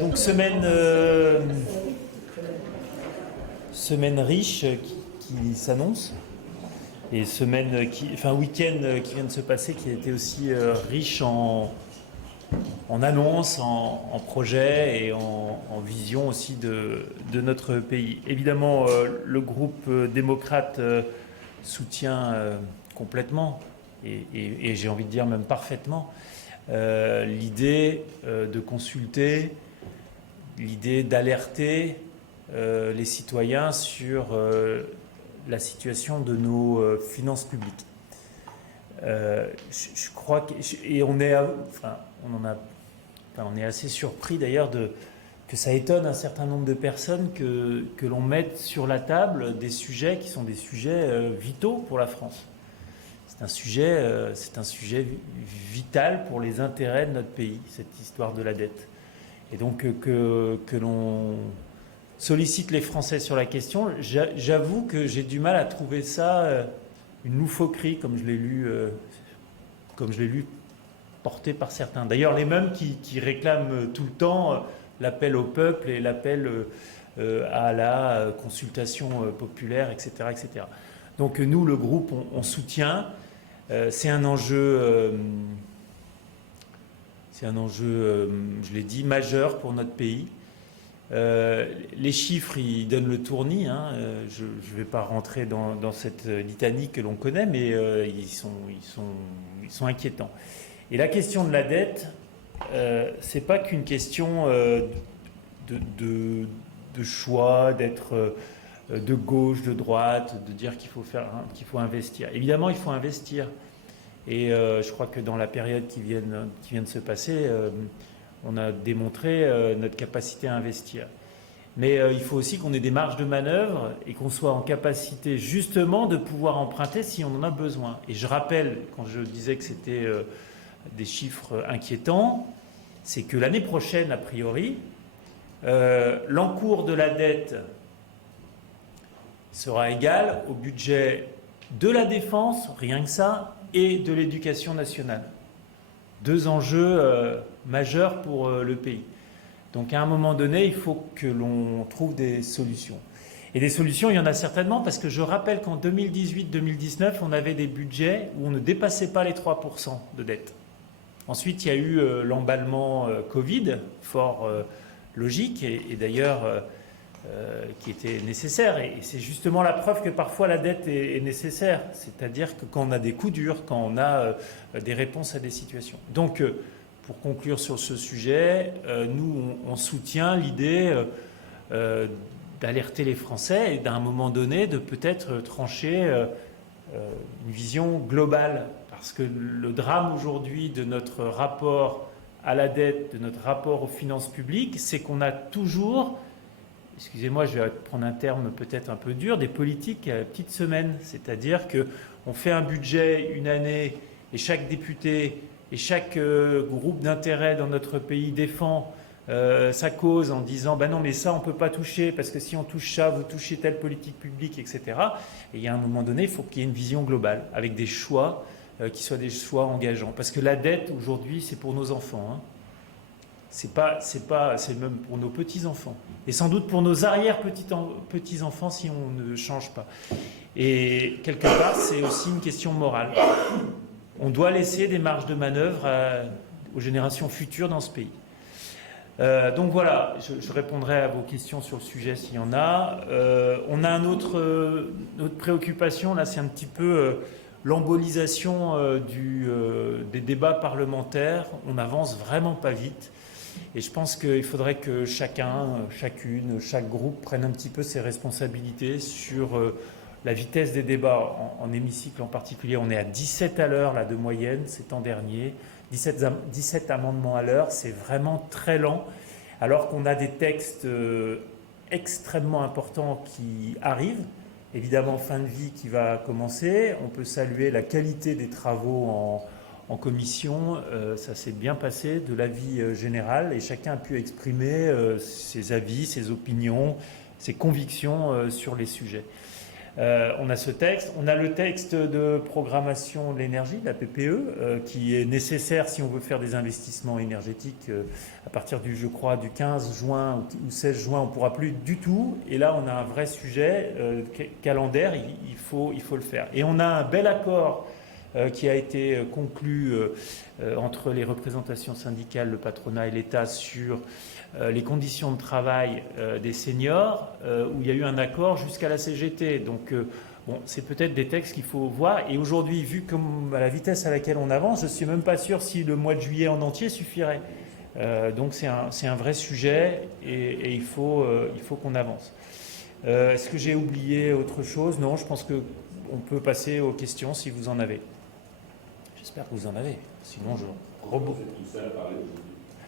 Donc semaine riche qui s'annonce et week-end qui vient de se passer qui a été aussi riche en annonces, en projets et en vision aussi de notre pays. Évidemment, le groupe démocrate soutient complètement et j'ai envie de dire même parfaitement l'idée de consulter, l'idée d'alerter les citoyens sur la situation de nos finances publiques. Je crois et on est assez surpris d'ailleurs que ça étonne un certain nombre de personnes que l'on mette sur la table des sujets qui sont des sujets vitaux pour la France. C'est un sujet vital pour les intérêts de notre pays, cette histoire de la dette. Et donc que l'on sollicite les Français sur la question, j'avoue que j'ai du mal à trouver ça une loufoquerie, comme je l'ai lu porté par certains. D'ailleurs, les mêmes qui réclament tout le temps l'appel au peuple et l'appel à la consultation populaire, etc., etc. Donc nous, le groupe, on soutient. C'est un enjeu, je l'ai dit, majeur pour notre pays. Les chiffres, ils donnent le tournis. Je ne vais pas rentrer dans cette litanie que l'on connaît, mais ils sont inquiétants. Et la question de la dette, c'est pas qu'une question de choix, d'être de gauche, de droite, de dire qu'il faut investir. Évidemment, il faut investir. Et je crois que dans la période qui vient de se passer, on a démontré notre capacité à investir. Mais il faut aussi qu'on ait des marges de manœuvre et qu'on soit en capacité justement de pouvoir emprunter si on en a besoin. Et je rappelle, quand je disais que c'était des chiffres inquiétants, c'est que l'année prochaine, a priori, l'encours de la dette sera égal au budget de la défense, rien que ça, et de l'éducation nationale. Deux enjeux majeurs pour le pays. Donc à un moment donné, il faut que l'on trouve des solutions. Et des solutions, il y en a certainement, parce que je rappelle qu'en 2018-2019, on avait des budgets où on ne dépassait pas les 3% de dette. Ensuite, il y a eu l'emballement Covid, fort logique, et d'ailleurs qui était nécessaire. Et c'est justement la preuve que parfois la dette est nécessaire. C'est-à-dire que quand on a des coups durs, quand on a des réponses à des situations. Donc, pour conclure sur ce sujet, nous, on soutient l'idée d'alerter les Français et d'un moment donné de peut-être trancher une vision globale. Parce que le drame aujourd'hui de notre rapport à la dette, de notre rapport aux finances publiques, c'est qu'on a toujours, excusez-moi, je vais prendre un terme peut-être un peu dur, des politiques à la petite semaine. C'est-à-dire qu'on fait un budget une année et chaque député et chaque groupe d'intérêt dans notre pays défend sa cause en disant ben non mais ça on ne peut pas toucher parce que si on touche ça vous touchez telle politique publique, etc. Et il y a un moment donné il faut qu'il y ait une vision globale avec des choix qui soient des choix engageants, parce que la dette aujourd'hui c'est pour nos enfants, c'est même pour nos petits-enfants et sans doute pour nos arrière-petits-enfants si on ne change pas. Et quelque part c'est aussi une question morale. On doit laisser des marges de manœuvre aux générations futures dans ce pays. Donc voilà, je répondrai à vos questions sur le sujet s'il y en a. On a notre préoccupation, là c'est un petit peu l'embolisation des débats parlementaires. On n'avance vraiment pas vite. Et je pense qu'il faudrait que chacun, chacune, chaque groupe prenne un petit peu ses responsabilités sur la vitesse des débats en hémicycle en particulier. On est à 17 à l'heure là, de moyenne ces temps derniers. 17 amendements à l'heure, c'est vraiment très lent, alors qu'on a des textes extrêmement importants qui arrivent. Évidemment, fin de vie qui va commencer. On peut saluer la qualité des travaux en commission. Ça s'est bien passé de l'avis général et chacun a pu exprimer ses avis, ses opinions, ses convictions sur les sujets. On a ce texte, on a le texte de programmation de l'énergie, la PPE, qui est nécessaire si on veut faire des investissements énergétiques. À partir je crois, du 15 juin ou 16 juin, on ne pourra plus du tout. Et là, on a un vrai sujet calendaire, il faut le faire. Et on a un bel accord qui a été conclu entre les représentations syndicales, le patronat et l'État sur les conditions de travail des seniors, où il y a eu un accord jusqu'à la CGT. Donc, bon, c'est peut-être des textes qu'il faut voir. Et aujourd'hui, vu comme à la vitesse à laquelle on avance, je ne suis même pas sûr si le mois de juillet en entier suffirait. Donc, c'est un vrai sujet et il faut qu'on avance. Est-ce que j'ai oublié autre chose? Non, je pense qu'on peut passer aux questions si vous en avez. J'espère que vous en avez. Sinon,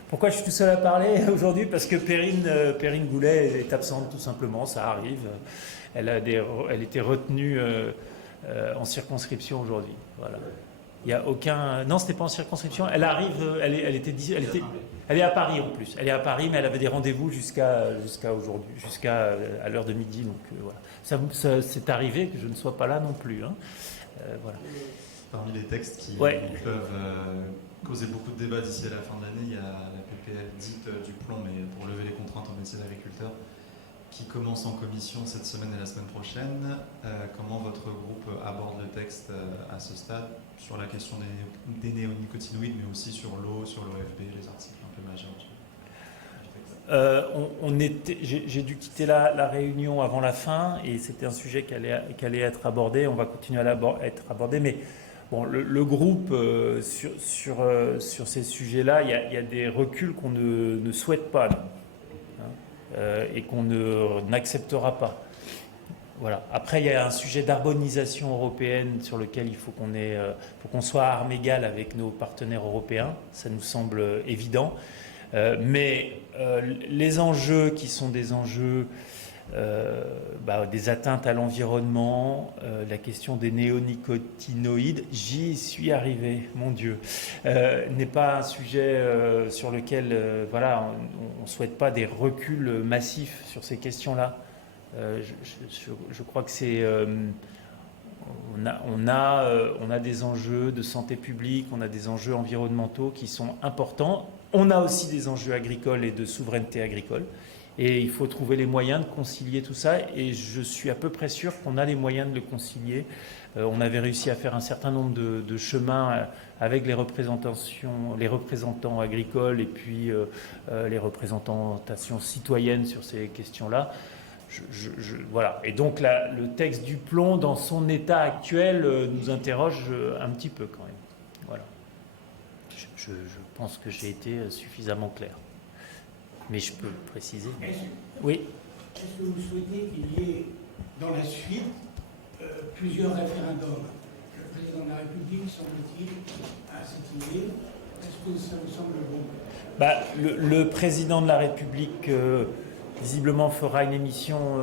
Pourquoi je suis tout seul à parler aujourd'hui? Parce que Perrine Goulet est absente tout simplement, ça arrive. Elle était retenue en circonscription aujourd'hui. Voilà. Il n'y a aucun... Non, c'était pas en circonscription. Elle arrive, elle est à Paris en plus. Elle est à Paris, mais elle avait des rendez-vous jusqu'à aujourd'hui, jusqu'à l'heure de midi. Donc voilà. Ça c'est arrivé que je ne sois pas là non plus. Hein. Voilà. Parmi les textes qui peuvent causer beaucoup de débats d'ici à la fin de l'année, il y a la PPL dite du plomb, mais pour lever les contraintes en métier d'agriculteur, qui commence en commission cette semaine et la semaine prochaine. Comment votre groupe aborde le texte à ce stade sur la question des néonicotinoïdes, mais aussi sur l'eau, sur l'OFB, les articles un peu majeurs du texte? J'ai dû quitter la réunion avant la fin et c'était un sujet qui allait être abordé. On va continuer à être abordé, mais bon, le groupe sur ces sujets-là, il y a des reculs qu'on ne souhaite pas. Et qu'on n'acceptera pas. Voilà. Après, il y a un sujet d'harmonisation européenne sur lequel il faut qu'on soit à armes égales avec nos partenaires européens. Ça nous semble évident. Mais les enjeux qui sont des enjeux des atteintes à l'environnement, la question des néonicotinoïdes, j'y suis arrivé, mon Dieu, n'est pas un sujet sur lequel on ne souhaite pas des reculs massifs sur ces questions-là. Je crois que c'est... on a des enjeux de santé publique, on a des enjeux environnementaux qui sont importants. On a aussi des enjeux agricoles et de souveraineté agricole. Et il faut trouver les moyens de concilier tout ça. Et je suis à peu près sûr qu'on a les moyens de le concilier. On avait réussi à faire un certain nombre de chemins avec les représentants agricoles et puis les représentations citoyennes sur ces questions-là. Voilà. Et donc le texte du plomb, dans son état actuel, nous interroge un petit peu quand même. Voilà. Je pense que j'ai été suffisamment clair. Mais je peux préciser. Oui. Est-ce que vous souhaitez qu'il y ait dans la suite plusieurs référendums? Le président de la République, semble-t-il, a cette idée. Est-ce que ça vous semble bon? Le président de la République, visiblement, fera une émission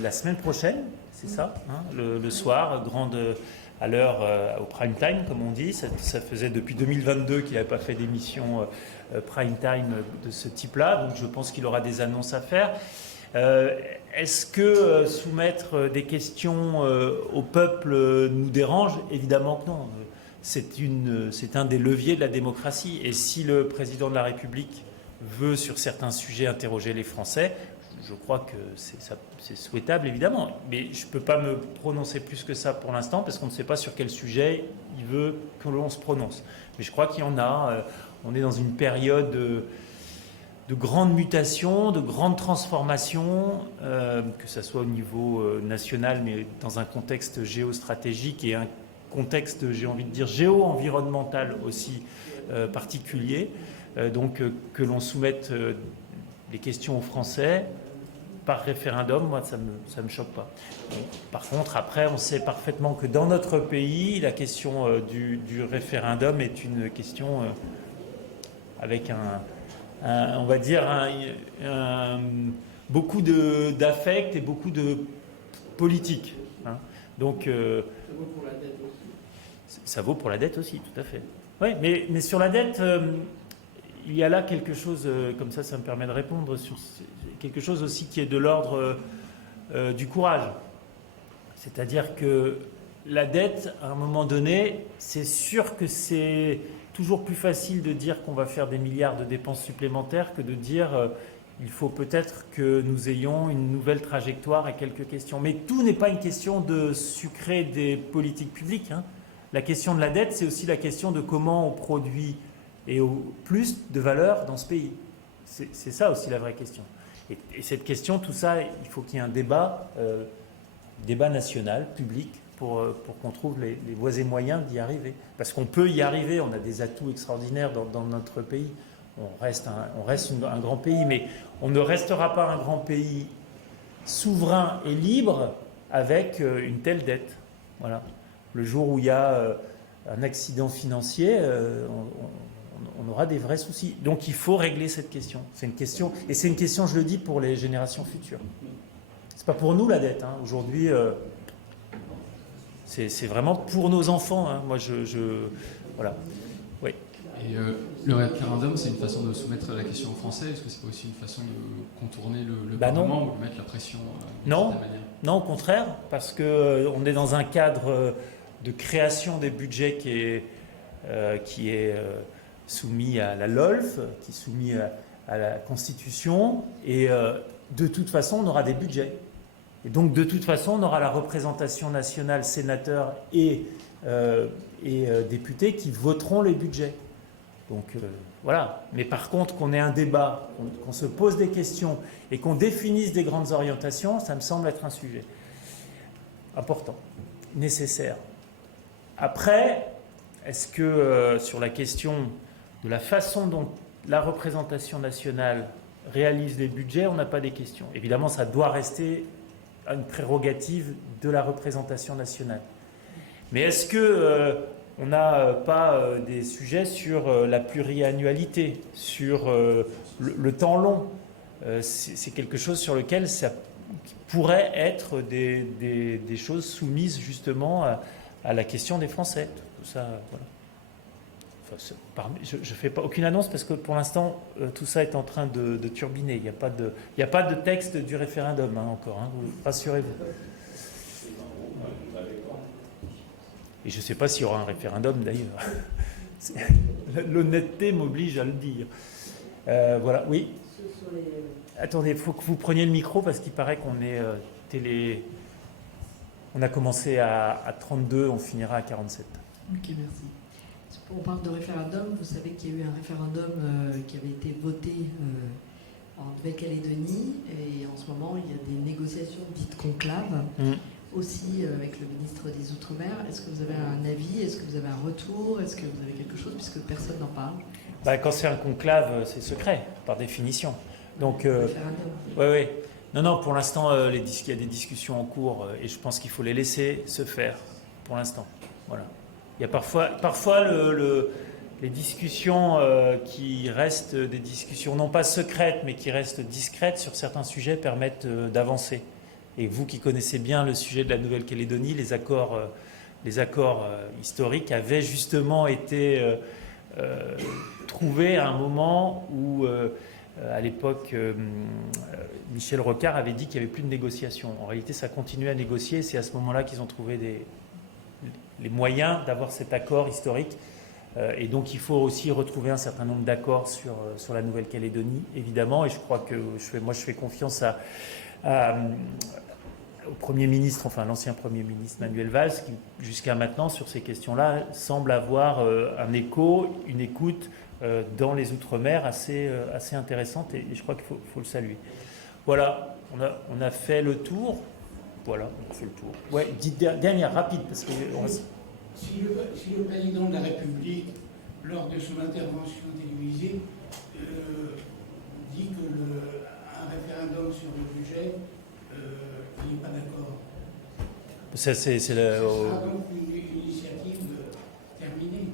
la semaine prochaine, c'est ça, hein, le soir, à l'heure, au prime time, comme on dit. Ça faisait depuis 2022 qu'il n'avait pas fait d'émission prime time de ce type-là, donc je pense qu'il aura des annonces à faire. Est-ce que soumettre des questions au peuple nous dérange? Évidemment que non. C'est un des leviers de la démocratie. Et si le président de la République veut, sur certains sujets, interroger les Français, je crois que c'est souhaitable, évidemment. Mais je ne peux pas me prononcer plus que ça pour l'instant, parce qu'on ne sait pas sur quel sujet il veut que l'on se prononce. Mais je crois qu'il y en a. On est dans une période de grandes mutations, de grandes transformations, que ce soit au niveau national, mais dans un contexte géostratégique et un contexte, j'ai envie de dire, géo-environnemental aussi particulier. Donc que l'on soumette les questions aux Français par référendum, moi, ça me choque pas. Par contre, après, on sait parfaitement que dans notre pays, la question du référendum est une question avec on va dire, beaucoup d'affect et beaucoup de politique. Hein. Donc, ça vaut pour la dette aussi. Ça vaut pour la dette aussi, tout à fait. Oui, mais sur la dette, il y a là quelque chose, comme ça me permet de répondre, sur quelque chose aussi qui est de l'ordre du courage. C'est-à-dire que la dette, à un moment donné, c'est sûr que c'est toujours plus facile de dire qu'on va faire des milliards de dépenses supplémentaires que de dire il faut peut-être que nous ayons une nouvelle trajectoire et quelques questions. Mais tout n'est pas une question de sucrer des politiques publiques, hein. La question de la dette, c'est aussi la question de comment on produit et au plus de valeur dans ce pays. C'est ça aussi la vraie question. Et cette question, tout ça, il faut qu'il y ait un débat national, public, pour qu'on trouve les voies et moyens d'y arriver. Parce qu'on peut y arriver, on a des atouts extraordinaires dans notre pays. On reste un grand pays, mais on ne restera pas un grand pays souverain et libre avec une telle dette. Voilà. Le jour où il y a un accident financier, on aura des vrais soucis. Donc il faut régler cette question. C'est une question, et c'est une question, je le dis, pour les générations futures. C'est pas pour nous la dette, hein. Aujourd'hui, c'est vraiment pour nos enfants, hein. Moi, voilà. Oui. Et le référendum, c'est une façon de soumettre la question aux Français. Est-ce que c'est pas aussi une façon de contourner le Parlement ou de mettre la pression d'une certaine manière ? Non, au contraire, parce qu'on est dans un cadre de création des budgets qui est soumis à la LOLF, qui est soumis à la Constitution, et de toute façon, on aura des budgets. Et donc, de toute façon, on aura la représentation nationale, sénateurs et députés qui voteront les budgets. Donc, voilà. Mais par contre, qu'on ait un débat, qu'on se pose des questions et qu'on définisse des grandes orientations, ça me semble être un sujet important, nécessaire. Après, est-ce que sur la question de la façon dont la représentation nationale réalise les budgets, on n'a pas des questions. Évidemment, ça doit rester une prérogative de la représentation nationale. Mais est-ce que on n'a pas des sujets sur la pluriannualité, sur le temps long? C'est quelque chose sur lequel ça pourrait être des choses soumises justement à la question des Français. Tout ça, voilà. Enfin, je ne fais pas aucune annonce parce que pour l'instant, tout ça est en train de turbiner. Il n'y a pas de texte du référendum encore, hein, rassurez-vous. Et je ne sais pas s'il y aura un référendum d'ailleurs. L'honnêteté m'oblige à le dire. Voilà, oui. Attendez, il faut que vous preniez le micro parce qu'il paraît qu'on est télé. On a commencé à 32, on finira à 47. Ok, merci. On parle de référendum. Vous savez qu'il y a eu un référendum qui avait été voté en Nouvelle-Calédonie et en ce moment il y a des négociations dites conclaves. Aussi avec le ministre des Outre-mer. Est-ce que vous avez un avis? Est-ce que vous avez un retour? Est-ce que vous avez quelque chose puisque personne n'en parle? Quand c'est un conclave, c'est secret, par définition. Donc, référendum. Oui. Non, pour l'instant, il y a des discussions en cours et je pense qu'il faut les laisser se faire, pour l'instant. Voilà. Il y a parfois les discussions qui restent des discussions, non pas secrètes, mais qui restent discrètes sur certains sujets, permettent d'avancer. Et vous qui connaissez bien le sujet de la Nouvelle-Calédonie, les accords historiques avaient justement été trouvés à un moment où, à l'époque, Michel Rocard avait dit qu'il n'y avait plus de négociations. En réalité, ça continuait à négocier et c'est à ce moment-là qu'ils ont trouvé les moyens d'avoir cet accord historique. Et donc, il faut aussi retrouver un certain nombre d'accords sur la Nouvelle-Calédonie, évidemment. Et je crois que je fais confiance au Premier ministre, enfin l'ancien Premier ministre Manuel Valls, qui jusqu'à maintenant, sur ces questions-là, semble avoir un écho, une écoute dans les Outre-mer assez intéressante et je crois qu'il faut le saluer. Voilà, on a fait le tour. Voilà, on a fait le tour. Ouais, dernière, rapide, parce que... Si le président de la République, lors de son intervention télévisée, dit qu'un référendum sur le budget, il n'est pas d'accord. C'est donc une initiative terminée.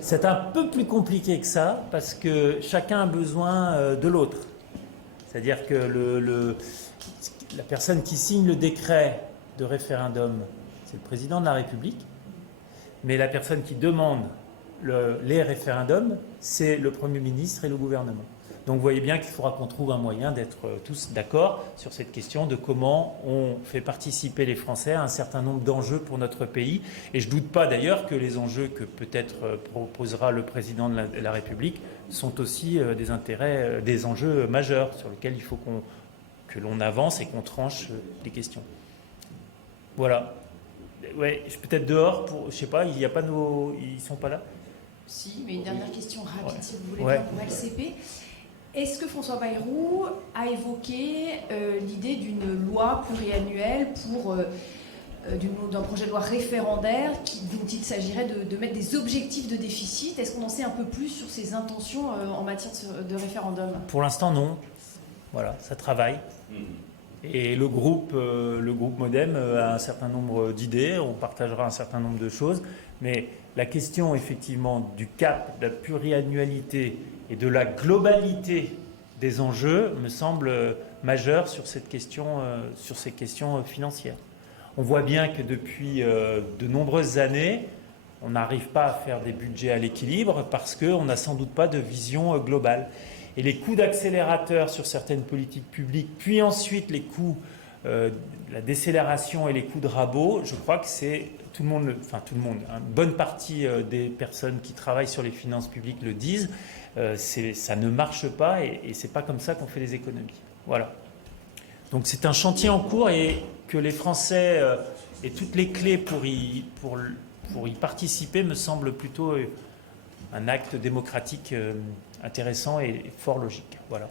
C'est un peu plus compliqué que ça, parce que chacun a besoin de l'autre. C'est-à-dire que la personne qui signe le décret de référendum, c'est le président de la République, mais la personne qui demande les référendums, c'est le Premier ministre et le gouvernement. Donc vous voyez bien qu'il faudra qu'on trouve un moyen d'être tous d'accord sur cette question de comment on fait participer les Français à un certain nombre d'enjeux pour notre pays. Et je ne doute pas d'ailleurs que les enjeux que peut-être proposera le président de la République sont aussi des enjeux majeurs sur lesquels il faut que l'on avance et qu'on tranche les questions. Voilà. Ouais, je suis peut-être dehors je sais pas, ils sont pas là. Si, mais une dernière question rapide, si vous voulez Ouais. bien, pour LCP. Est-ce que François Bayrou a évoqué l'idée d'une loi pluriannuelle d'un projet de loi référendaire dont il s'agirait de mettre des objectifs de déficit? Est-ce qu'on en sait un peu plus sur ses intentions en matière de référendum? Pour l'instant, non. Voilà, ça travaille. Et le groupe Modem a un certain nombre d'idées, on partagera un certain nombre de choses, mais la question effectivement du cap, de la pluriannualité et de la globalité des enjeux me semble majeure sur ces questions financières. On voit bien que depuis de nombreuses années, on n'arrive pas à faire des budgets à l'équilibre parce qu'on n'a sans doute pas de vision globale. Et les coups d'accélérateur sur certaines politiques publiques, puis ensuite les coups, la décélération et les coups de rabot, je crois que c'est une bonne partie des personnes qui travaillent sur les finances publiques le disent, ça ne marche pas et c'est pas comme ça qu'on fait des économies. Voilà. Donc c'est un chantier en cours et que les Français aient toutes les clés pour y participer me semble plutôt un acte démocratique intéressant et fort logique. Voilà.